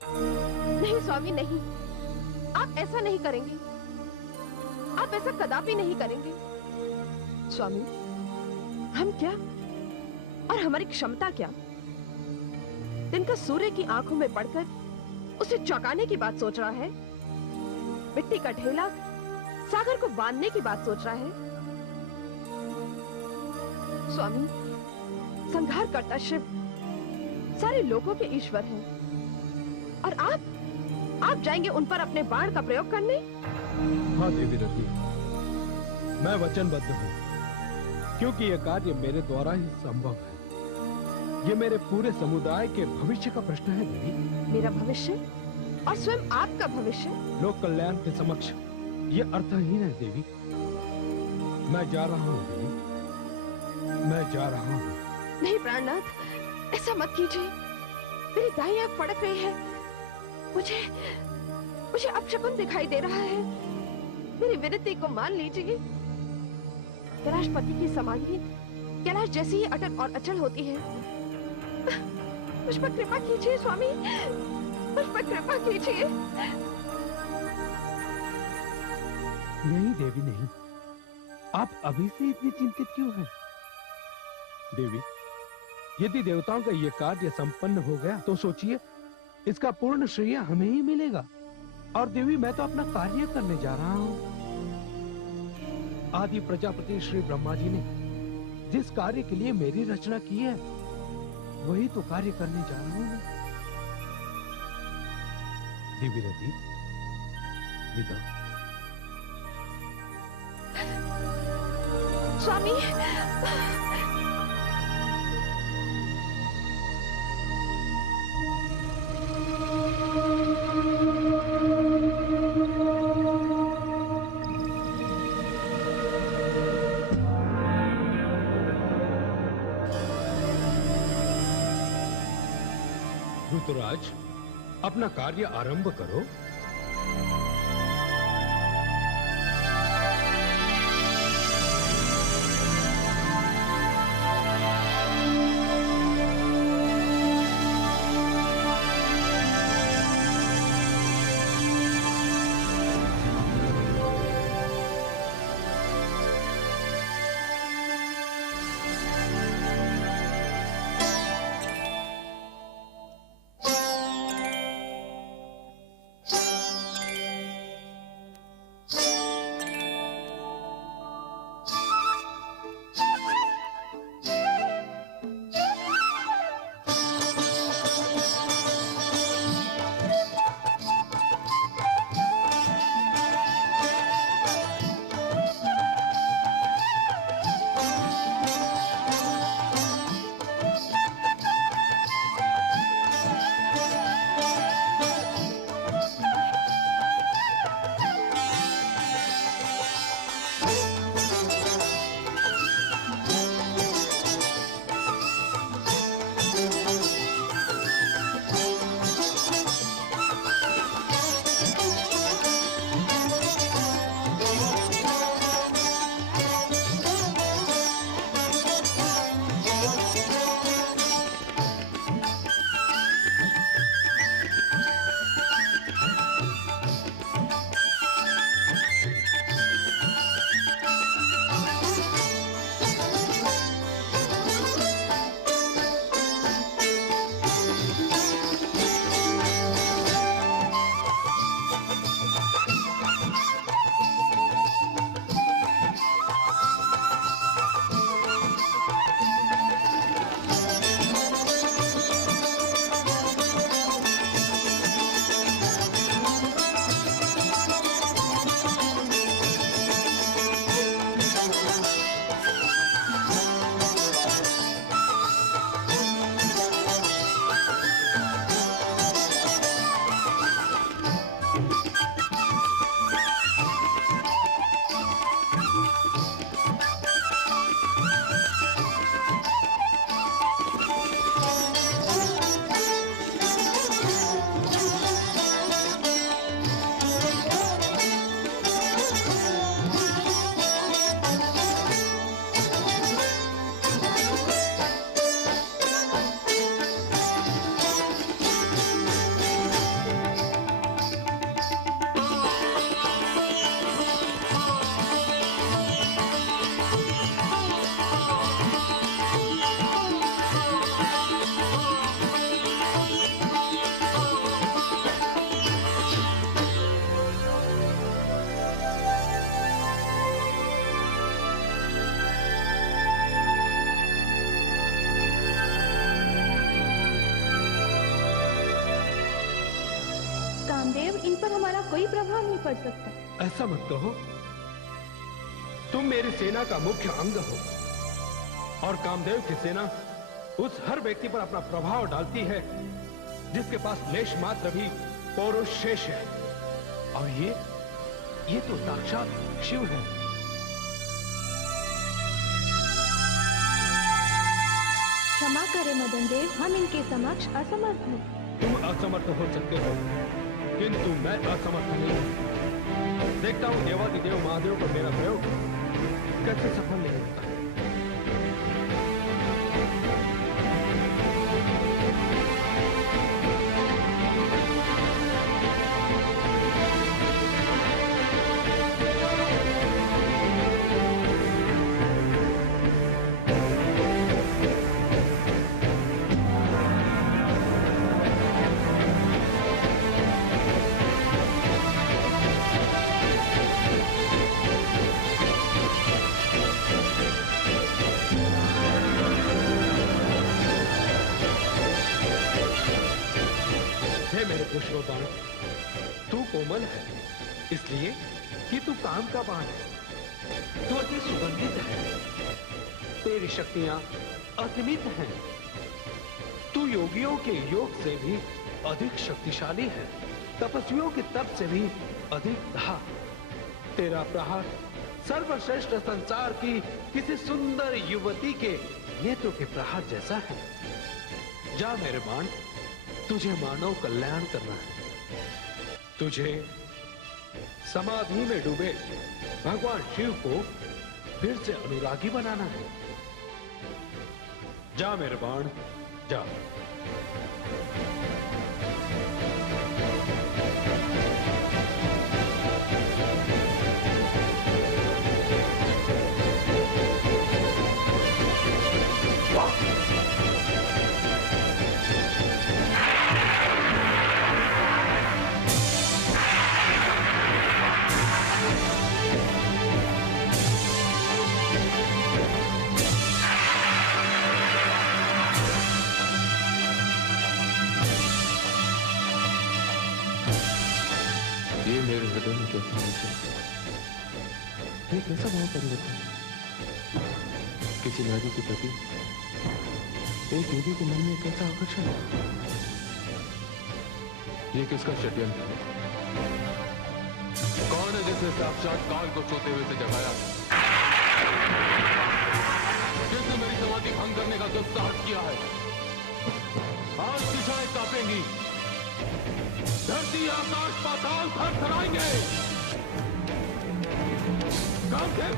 नहीं स्वामी नहीं, आप ऐसा नहीं करेंगे, आप ऐसा कदापि नहीं करेंगे। स्वामी, हम क्या और हमारी क्षमता क्या दिन का सूर्य की आंखों में पड़कर उसे चौंकाने की बात सोच रहा है, मिट्टी का ढेला सागर को बांधने की बात सोच रहा है। स्वामी, संहार करता शिव सारे लोगों के ईश्वर हैं, और आप जाएंगे उन पर अपने बाण का प्रयोग करने? हाँ देवी रति, मैं वचनबद्ध हूँ, क्योंकि यह कार्य मेरे द्वारा ही संभव है। ये मेरे पूरे समुदाय के भविष्य का प्रश्न है देवी। मेरा भविष्य और स्वयं आपका भविष्य? लोक कल्याण के समक्ष ये अर्थहीन है देवी। मैं जा रहा हूँ देवी, मैं जा रहा हूँ। नहीं प्राणनाथ, ऐसा मत कीजिए। मेरी दाई आंख फड़क रही है, मुझे अपशकुन दिखाई दे रहा है। मेरी विनती को मान लीजिए। कैलाशपति की समाधि कैलाश जैसी ही अटल और अचल होती है। मुझ पर कृपा कीजिए स्वामी, मुझ पर कृपा कीजिए। नहीं देवी नहीं, आप अभी से इतनी चिंतित क्यों हैं? देवी, यदि देवताओं का यह कार्य संपन्न हो गया तो सोचिए, इसका पूर्ण श्रेय हमें ही मिलेगा। और देवी, मैं तो अपना कार्य करने जा रहा हूं। आदि प्रजापति श्री ब्रह्मा जी ने जिस कार्य के लिए मेरी रचना की है, वही तो कार्य करने जा रहा हूं। देवी रति, विदा। स्वामी, ऋतुराज, अपना कार्य आरंभ करो। कामदेव, इन पर हमारा कोई प्रभाव नहीं पड़ सकता। ऐसा मत कहो। तुम मेरी सेना का मुख्य अंग हो और कामदेव की सेना उस हर व्यक्ति पर अपना प्रभाव डालती है जिसके पास लेश मात्र भी पौरुष शेष है। और ये तो साक्षात शिव है। क्षमा करें मदन देव, हम इनके समक्ष असमर्थ हैं। तुम असमर्थ हो सकते हो, किंतु मैं असमर्थ नहीं हूं। देखता हूं देवादिदेव महादेव पर मेरा प्रयोग कैसे सफल नहीं होता। पुष्पबाण, तू कोमल है इसलिए कि तू काम का बाण है। तू अति सुगंधित है, तेरी शक्तियां असीमित हैं। तू योगियों के योग से भी अधिक शक्तिशाली है, तपस्वियों के तप से भी अधिक दहा। तेरा प्रहार सर्वश्रेष्ठ संसार की किसी सुंदर युवती के नेत्रों के प्रहार जैसा है। जा मेरे बाण, तुझे मानव कल्याण करना है। तुझे समाधि में डूबे भगवान शिव को फिर से अनुरागी बनाना है। जा मेरे बाण, जा। ये कैसा भाव परिवर्तन? किसी नारी के प्रति एक योगी के मन में कैसा आकर्षण? ये किसका षड्यंत्र है? कौन है जिसने साक्षात काल को सोते हुए से जगाया? जिसने मेरी समाधि भंग करने का दुस्साहस किया है? आज दिशाएं कांपेंगी, धरती आकाश पाताल थरथराएंगे। कामदेव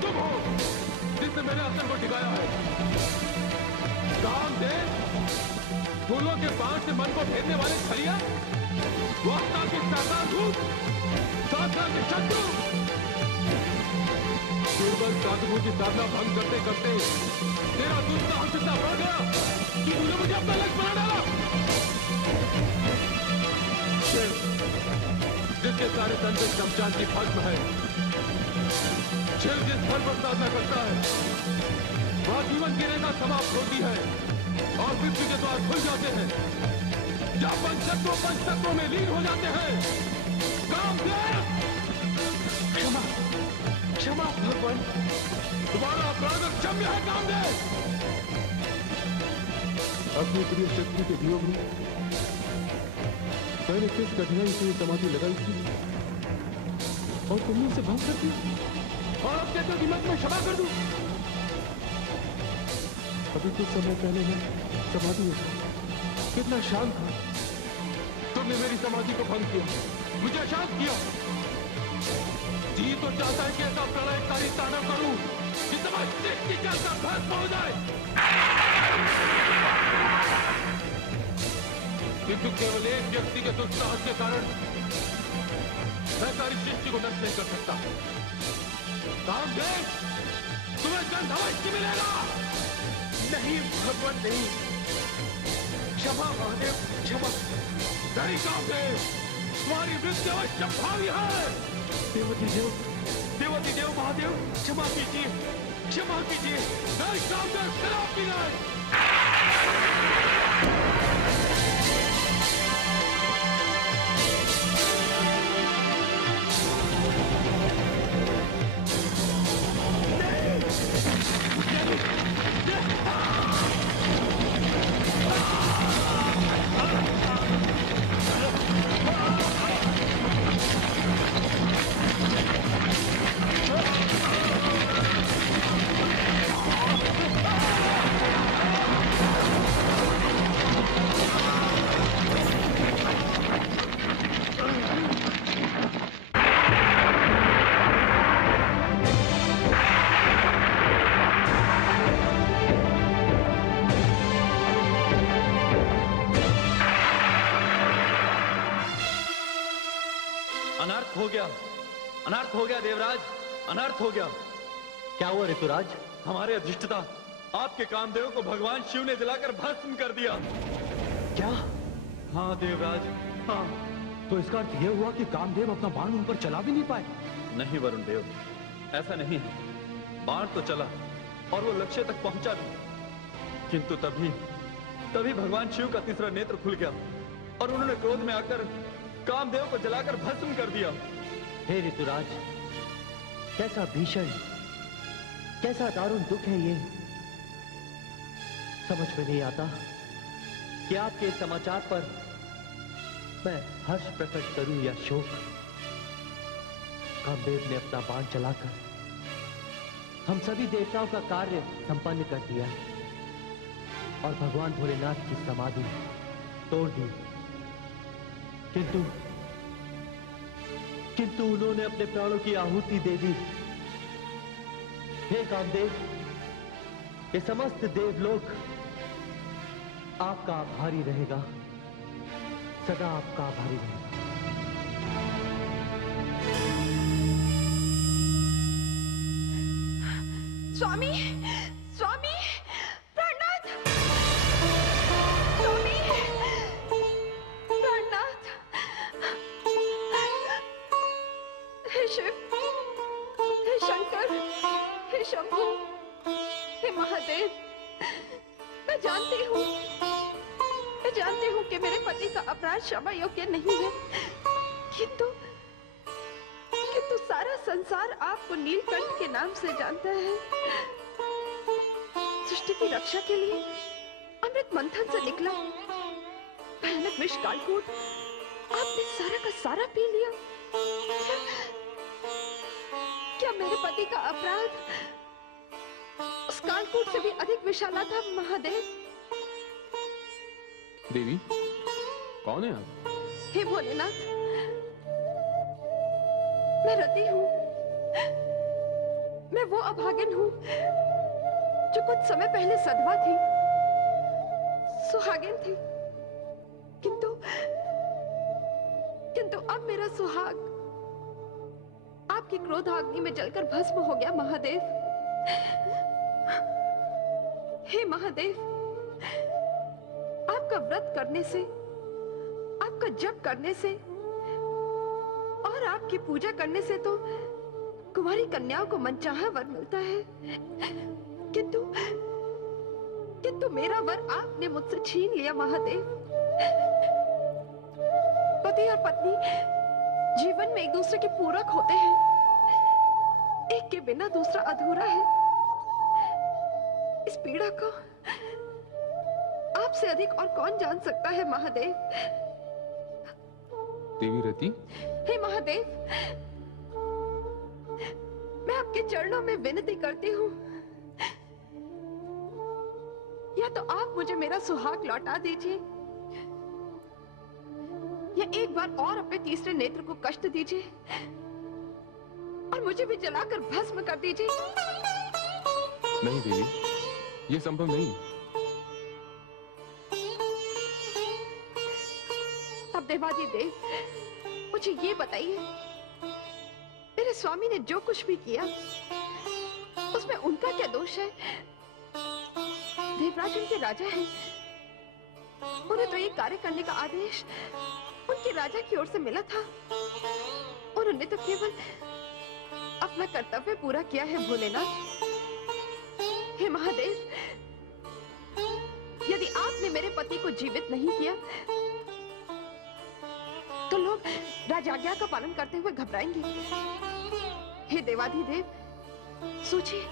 तुम हो जिसने मेरे असर को टिकाया है। कामदेव, फूलों के बाण से मन को फेरने वाले छलिया, वास्ता के साकार रूप, साधना के शत्रु। दुर्बल साधुओं की साधना भंग करते करते तेरा दुस्साहस इतना बढ़ गया कि तूने मुझे अपना लक्ष्य बना डाला। जिसके सारे तन में शमशान की भस्म है, शिव जिस फल पर साधना करता है वह जीवन की रेखा समाप्त होती है और मृत्यु के द्वार खुल जाते हैं, जहां पंचतत्वों में लीन हो जाते हैं। कामदेव, क्षमा क्षमा भगवान, तुम्हारा अपराध क्षम्य है। कामदेव, अपनी प्रिय शक्ति के वियोग में मैंने किस कठिनाई से समाधि लगाई थी और तुमने उसे भंग कर दी, और अब कहते हो कि मैं तुम्हें क्षमा कर दूं। अभी कुछ समय पहले मैं समाधि में कितना शांत था, तुमने मेरी समाधि को भंग किया, मुझे अशांत किया। जी तो चाहता है कि ऐसा प्रलयकारी तांडव करूं कि तुम्हारी सृष्टि जलकर भस्म हो जाए, किंतु केवल एक व्यक्ति के दुस्साहस के कारण मैं सारी सृष्टि को नष्ट नहीं कर सकता। कामदेव, तुम्हें गंध अवश्य मिलेगा। नहीं भगवान नहीं, क्षमा महादेव, क्षमा। नहीं कामदेव, तुम्हारी मृत्यु अवश्य भावी है। देवती देव महादेव, क्षमा कीजिए, क्षमा कीजिए। नहीं कामदेव, शराब पी गए। हो गया, अनर्थ हो गया देवराज, अनर्थ हो गया। क्या हुआ ऋतुराज? हमारे अधिष्ठता आपके कामदेव को भगवान शिव ने जलाकर भस्म कर दिया। क्या? हाँ देवराज, हाँ। तो इसका अर्थ यह हुआ कि कामदेव अपना बाण उन पर चला भी नहीं पाए? नहीं वरुण देव, ऐसा नहीं है। बाण तो चला और वो लक्ष्य तक पहुंचा भी, किंतु तभी भगवान शिव का तीसरा नेत्र खुल गया और उन्होंने क्रोध में आकर कामदेव को जलाकर भस्म कर दिया। हे ऋतुराज, कैसा भीषण, कैसा दारुण दुख है ये। समझ में नहीं आता कि आपके इस समाचार पर मैं हर्ष प्रकट करूं या शोक। कामदेव ने अपना बाण चलाकर हम सभी देवताओं का कार्य संपन्न कर दिया और भगवान भोलेनाथ की समाधि तोड़ दी, किंतु उन्होंने अपने प्राणों की आहुति दे दी। हे कामदेव, ये समस्त देवलोक आपका आभारी रहेगा, सदा आपका आभारी रहेगा। स्वामी, स्वामी, प्राणनाथ, स्वामी, प्राणनाथ, हे शिव, हे शंकर, हे शंभु, हे महादेव, मैं जानती हूँ कि मेरे पति का अपराध क्षमा योग्य नहीं है, किंतु सारा संसार आपको नीलकंठ के नाम से जानता है। सृष्टि की रक्षा के लिए अमृत मंथन से निकला भयानक विष कालकूट आपने सारा का सारा पी लिया। क्या मेरे पति का अपराध उस कालकूट से भी अधिक विशाला था महादेव? देवी, कौन है आप? हे भोलेनाथ, मैं रति हूँ, मैं वो अभागिन हूँ जो कुछ समय पहले सधवा थी, सुहागिन थी, किंतु अब मेरा सुहाग आपकी क्रोधाग्नि में जलकर भस्म हो गया महादेव। हे महादेव, आपका व्रत करने से, आपका जप करने से और आपकी पूजा करने से तो कुंवारी कन्याओं को मनचाहा वर मिलता है, किंतु मेरा वर आपने मुझसे छीन लिया महादेव। पति और पत्नी जीवन में एक दूसरे के पूरक होते हैं, एक के बिना दूसरा अधूरा है। इस पीड़ा को आपसे अधिक और कौन जान सकता है महादेव? देवी रति, हे महादेव, मैं आपके चरणों में विनती करती हूँ, या तो आप मुझे मेरा सुहाग लौटा दीजिए, या एक बार और अपने तीसरे नेत्र को कष्ट दीजिए और मुझे भी जलाकर भस्म कर दीजिए। नहीं देवी, ये संभव नहीं। अब देवाधिदेव, मुझे ये बताइए, मेरे स्वामी ने जो कुछ भी किया उसमें उनका क्या दोष है? देवराज उनके राजा हैं, उन्हें तो ये कार्य करने का आदेश उनके राजा की ओर से मिला था। उन्होंने तो केवल अपना कर्तव्य पूरा किया है भोलेनाथ। हे महादेव, यदि आपने मेरे पति को जीवित नहीं किया तो लोग राजाज्ञा का पालन करते हुए घबराएंगे। हे देवाधिदेव, सोचिए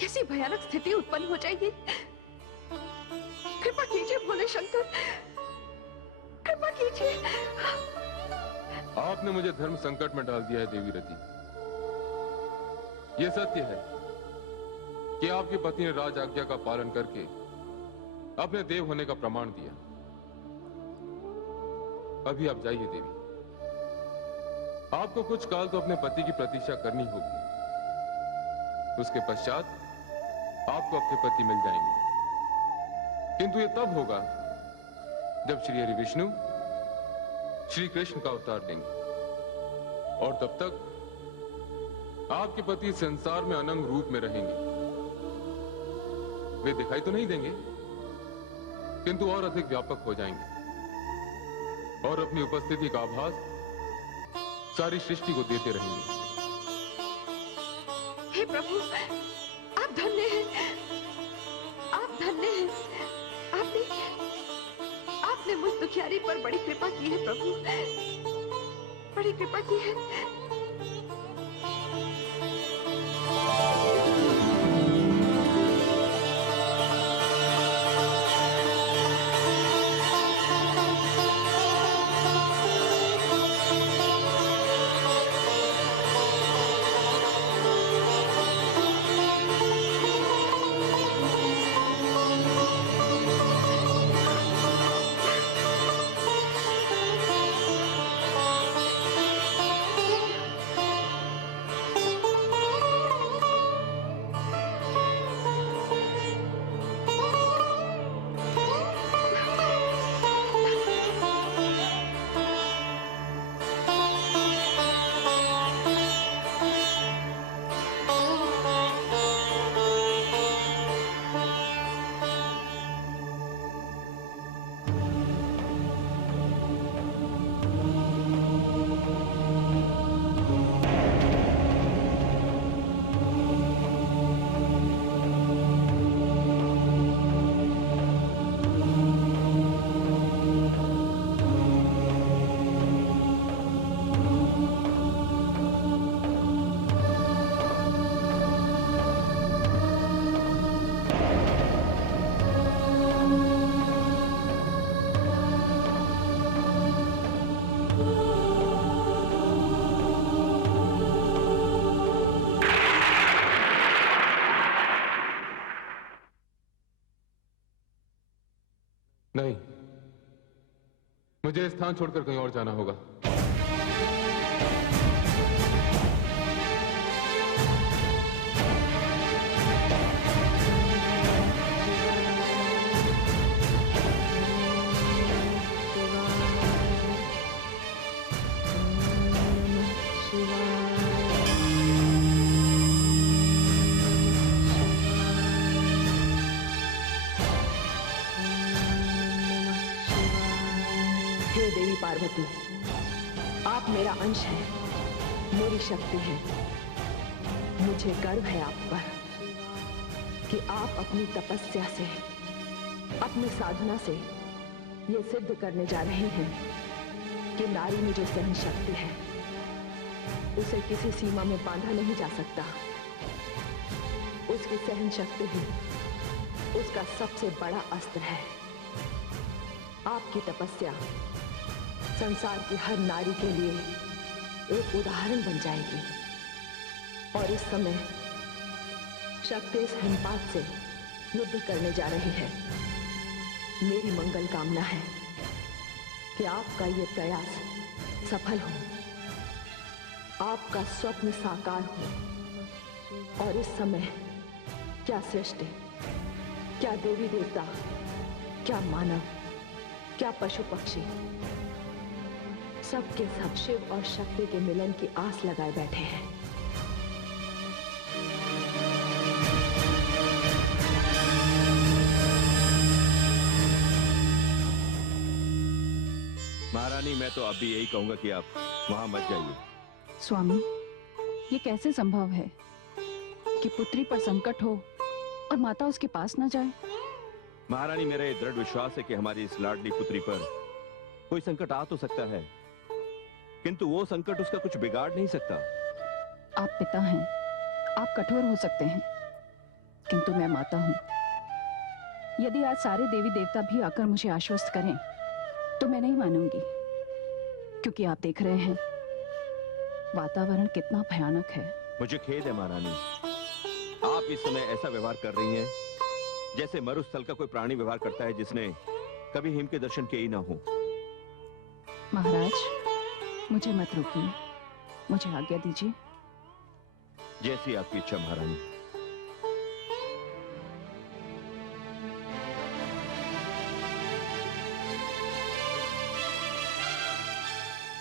कैसी भयानक स्थिति उत्पन्न हो जाएगी। कृपा कीजिए भोले शंकर, कृपा कीजिए। आपने मुझे धर्म संकट में डाल दिया है देवी रति। यह सत्य है कि आपके पति ने राज आज्ञा का पालन करके अपने देव होने का प्रमाण दिया। अभी आप जाइए देवी, आपको कुछ काल तो अपने पति की प्रतीक्षा करनी होगी। उसके पश्चात आपको अपने पति मिल जाएंगे, किंतु यह तब होगा जब श्री हरि विष्णु श्री कृष्ण का अवतार लेंगे। और तब तक आपके पति संसार में अनंग रूप में रहेंगे। वे दिखाई तो नहीं देंगे, किंतु और अधिक व्यापक हो जाएंगे और अपनी उपस्थिति का आभास सारी सृष्टि को देते रहेंगे। हे प्रभु, आप धन्य हैं, आप धन्य हैं। आपने मुझ दुखियारी पर बड़ी कृपा की है प्रभु, बड़ी कृपा की है। नहीं, मुझे स्थान छोड़कर कहीं और जाना होगा। हे देवी पार्वती, आप मेरा अंश हैं, मेरी शक्ति है। मुझे गर्व है आप पर कि आप अपनी तपस्या से, अपनी साधना से ये सिद्ध करने जा रहे हैं कि नारी में जो सहन शक्ति है उसे किसी सीमा में बांधा नहीं जा सकता। उसकी सहन शक्ति ही उसका सबसे बड़ा अस्त्र है। आपकी तपस्या संसार की हर नारी के लिए एक उदाहरण बन जाएगी। और इस समय शक्ति इस हिमपात से युद्ध करने जा रही है। मेरी मंगल कामना है कि आपका ये प्रयास सफल हो, आपका स्वप्न साकार हो। और इस समय क्या सृष्टि, क्या देवी देवता, क्या मानव, क्या पशु पक्षी, सब के सब शिव और शक्ति के मिलन की आस लगाए बैठे हैं। महारानी, मैं तो अभी यही कहूंगा कि आप वहां मत जाइए। स्वामी, ये कैसे संभव है कि पुत्री पर संकट हो और माता उसके पास न जाए? महारानी, मेरा ये दृढ़ विश्वास है कि हमारी इस लाडली पुत्री पर कोई संकट आ तो सकता है, किंतु वो संकट उसका कुछ बिगाड़ नहीं सकता। आप पिता हैं, आप कठोर हो सकते हैं, किंतु मैं माता हूं। यदि आज सारे देवी देवता भी आकर मुझे आश्वस्त करें तो मैं नहीं मानूंगी, क्योंकि आप देख रहे हैं वातावरण कितना भयानक है। मुझे खेद है महारानी, आप इस समय ऐसा व्यवहार कर रही हैं जैसे मरुस्थल का कोई प्राणी व्यवहार करता है जिसने कभी हिम के दर्शन किए ही ना हो। महाराज, मुझे मत रोकिए, मुझे आज्ञा दीजिए। जैसी आपकी इच्छा महारानी।